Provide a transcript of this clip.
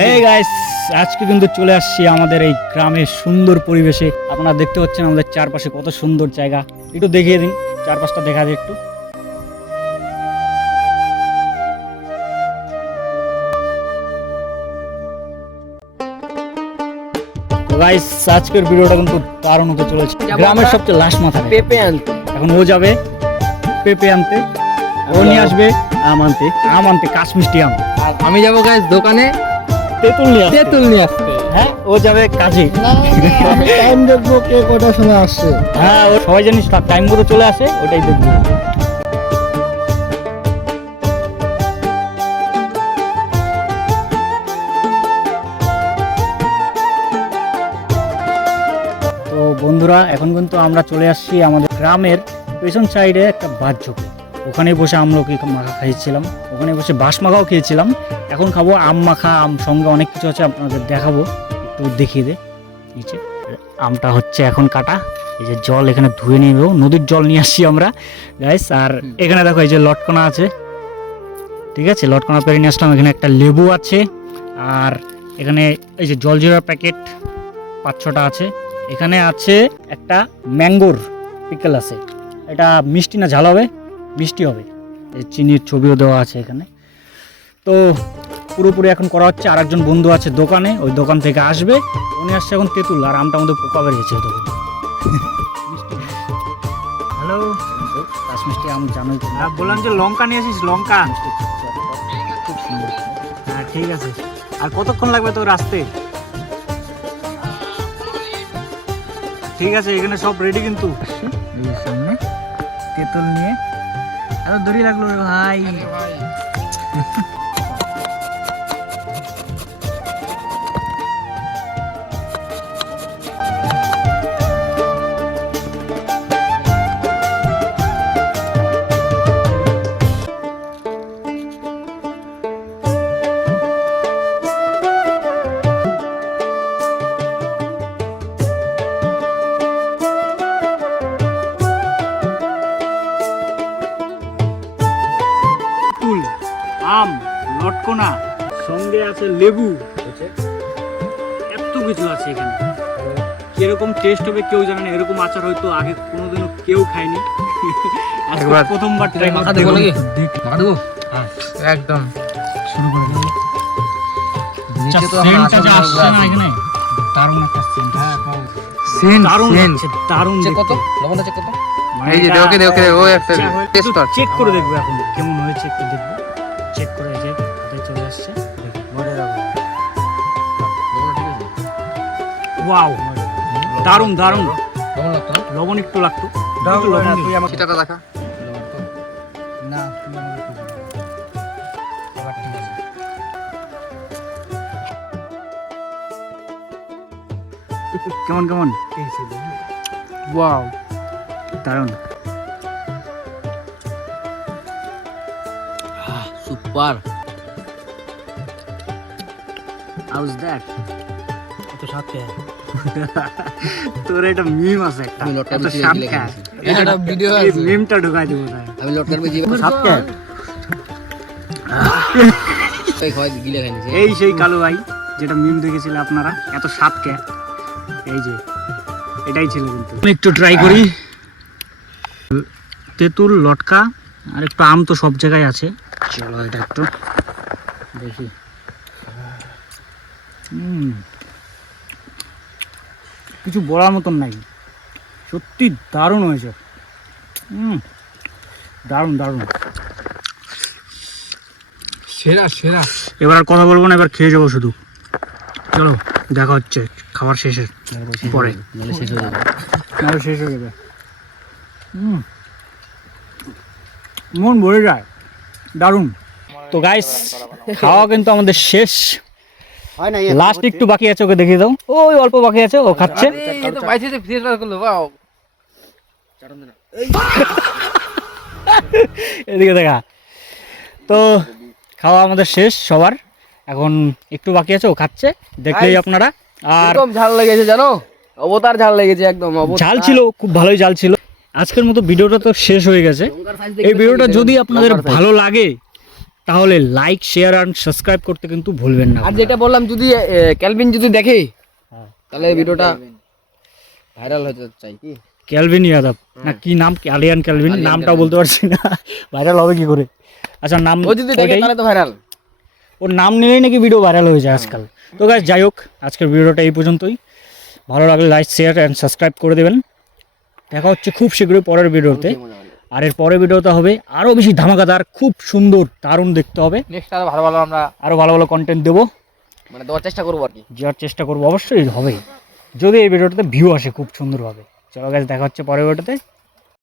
এই গাইস, আজকে কিন্তু চলে আসছি আমাদের এই গ্রামের সুন্দর পরিবেশে। আপনারা দেখতে পাচ্ছেন আমাদের চারপাশে কত সুন্দর জায়গা। একটু দেখিয়ে দিন, চারপাশটা দেখা দিই একটু। তো গাইস, আজকের ভিডিওটা কিন্তু দারুণ হতে চলেছে। গ্রামের সবচেয়ে লাশ মাথা পেঁপে আনতে, এখন ও যাবে পেঁপে আনতে, ও নিয়ে আসবে আম আনতে কাশ মিষ্টি আম। আর আমি যাবো গাইস দোকানে তেঁতুল নিয়ে আসতে। হ্যাঁ, ও যাবে কাজে। টাইম দেখবো কে কটার সময় আসছে। হ্যাঁ, ও সবাই জানিস টাইম মতো চলে আসে, ওটাই দেখবো। তো বন্ধুরা, এখন কিন্তু আমরা চলে আসছি আমাদের গ্রামের পেছন সাইডে একটা বাঁশঝোপে। ওখানে বসে আমলকি মাখা খাইছিলাম, ওখানে বসে বাঁশ মাখাও খেয়েছিলাম। এখন খাবো আম মাখা। আম সঙ্গে অনেক কিছু আছে, আপনাদের দেখাবো, একটু দেখিয়ে দে নিচে। আমটা হচ্ছে এখন কাটা। এই যে জল এখানে ধুয়ে নিয়ে নেবো, নদীর জল নিয়ে আসছি আমরা গাইস। আর এখানে দেখো এই যে লটকনা আছে, ঠিক আছে, লটকনা পেরে নিয়ে আসলাম। এখানে একটা লেবু আছে, আর এখানে এই যে জলজিরার প্যাকেট 5-6টা আছে। এখানে আছে একটা ম্যাঙ্গোর পিকল আছে, এটা মিষ্টি না ঝাল হবে, মিষ্টি হবে। এই চিনির ছবিও দেওয়া আছে এখানে। তো পুরোপুরি এখন করা হচ্ছে। আর একজন বন্ধু আছে দোকানে, ওই দোকান থেকে আসবে, উনি আসছে এখন তেঁতুল। আর আমটা আমাদের পোকা বেরিয়েছে দোকানে। হ্যালো, কাশ মিষ্টি আম জানোই তো। হ্যাঁ, বললাম যে লঙ্কা নিয়ে আসিস, লঙ্কা। খুব সুন্দর। হ্যাঁ ঠিক আছে। আর কতক্ষণ লাগবে তোর আসতে? ঠিক আছে, এখানে সব রেডি কিন্তু। সামনে তেঁতুল নিয়ে এত দড়ি লাগলো রে ভাই। আম, লটকনা, সঙ্গে আছে লেবু, এত কিছু আছে এখানে। কিরকম টেস্ট হবে কেউ জানে না। এরকম আচার হয়তো আগে কোনোদিনও কেউ খায়নি। আজকে প্রথমবার ট্রাই মাখা দেবো নাকি? মাখা দেবো? হ্যাঁ, একদম শুরু করে দিই। নিচে তো সেন্টটা যা আসছে না এখানে, দারুণ একটা সেন্ট। হ্যাঁ, সেন্ট দারুণ সেন্ট লাগছে, দারুণ চেক কত? দেখতে। লবণটা চেক কত? মানে এই যে এটা ওকে ও একটা টেস্ট কর। চেক করে দেখবো এখন কেমন হয়েছে, একটু দেখবো। চেক করে এই যে হাতে চলে আসছে, মরে যাবো। লবণটা ঠিক আছে? ওয়াও, দারুণ দারুণ। লবণ লাগতো না? লবণ একটু লাগতো। একটু লবণ দিই। তুই আমাকে সেটাটা দেখা। না, তুমি আমাকে একটু দিও। এবার ঠিক আছে। কেমন কেমন? ওয়াও, দারুণ। সুপার। How's that? কত স্বাদ কে? তোর এটা মিম আছে একটা। আমি লটকা এত বেশি স্বাদ গিলে খায়। খাইছি। এটা ভিডিও এই আছে। মিমটা ঢুকাই দেবো তাই। আমি লটকার বেশি স্বাদ খায়। তাই খাই গিলে খাইছি। এই সেই কালো ভাই যেটা মিম দেখেছিলেন আপনারা, এত স্বাদ কে। এই যে এটাই ছিল কিন্তু। একটু ট্রাই করি। তেঁতুল, লটকা আর একটু আম তো সব জায়গায় আছে। চলো এটা একটু দেখি। কিছু বলার মতন নাই, সত্যি দারুণ হয়েছে। দারুণ দারুণ। সেরা সেরা। এবার আর কথা বলবো না, এবার খেয়ে যাবো শুধু। চলো দেখা হচ্ছে খাবার শেষের পরে। নালে শেষ হয়ে যাবে। নাহলে শেষ হয়ে যাবে। মন ভরে যায়, দারুণ। তো গাইস, খাওয়া কিন্তু আমাদের শেষ। লাস্ট একটু বাকি আছে, ওকে দেখিয়ে দাও। ওই অল্প বাকি আছে, ও খাচ্ছে। এই তো বাইসে ফ্রেশ বার করলো। ওয়াও, এদিকে দেখা। তো খাওয়া আমাদের শেষ সবার, এখন একটু বাকি আছে, ও খাচ্ছে, দেখলেই আপনারা। আর একদম ঝাল লেগেছে জানো, অবতার ঝাল লেগেছে একদম। ঝাল ছিল, খুব ভালোই ঝাল ছিল। আজকের মতো ভিডিওটা তো শেষ হয়ে গেছে। এই ভিডিওটা যদি আপনাদের ভালো লাগে তাহলে লাইক শেয়ার আর সাবস্ক্রাইব করতে কিন্তু ভুলবেন না। আর যেটা বললাম, যদি ক্যালভিন যদি দেখে হ্যাঁ। তাহলে ভিডিওটা ভাইরাল হতে চাই কি। ক্যালভিন ইয়াদব না কি নাম, আলিয়ান ক্যালভিন, আলিয়ান নামটা ক্যালভিন। বলতে পারছি না, ভাইরাল হবে কি করে। আচ্ছা নাম ও যদি দেখে ওইটাই। তাহলে তো ভাইরাল। ওর নাম নিলেই নাকি ভিডিও ভাইরাল হয়ে যায় আজকাল। তো গাইস যাই হোক, আজকের ভিডিওটা এই পর্যন্তই। ভালো লাগলে লাইক শেয়ার অ্যান্ড সাবস্ক্রাইব করে দেবেন। দেখা হচ্ছে খুব শীঘ্রই পরের ভিডিওতে। আর এর পরের ভিডিওটা হবে আরও বেশি ধামাকাদার, খুব সুন্দর, দারুণ দেখতে হবে। নেক্সট আরো ভালো ভালো আমরা আরও ভালো ভালো কন্টেন্ট দেবো, মানে দেওয়ার চেষ্টা করবো আর কি। যাওয়ার চেষ্টা করবো, অবশ্যই হবেই যদি এই ভিডিওটাতে ভিউ আসে খুব সুন্দরভাবে। চলো গাইস দেখা হচ্ছে পরের ভিডিওতে।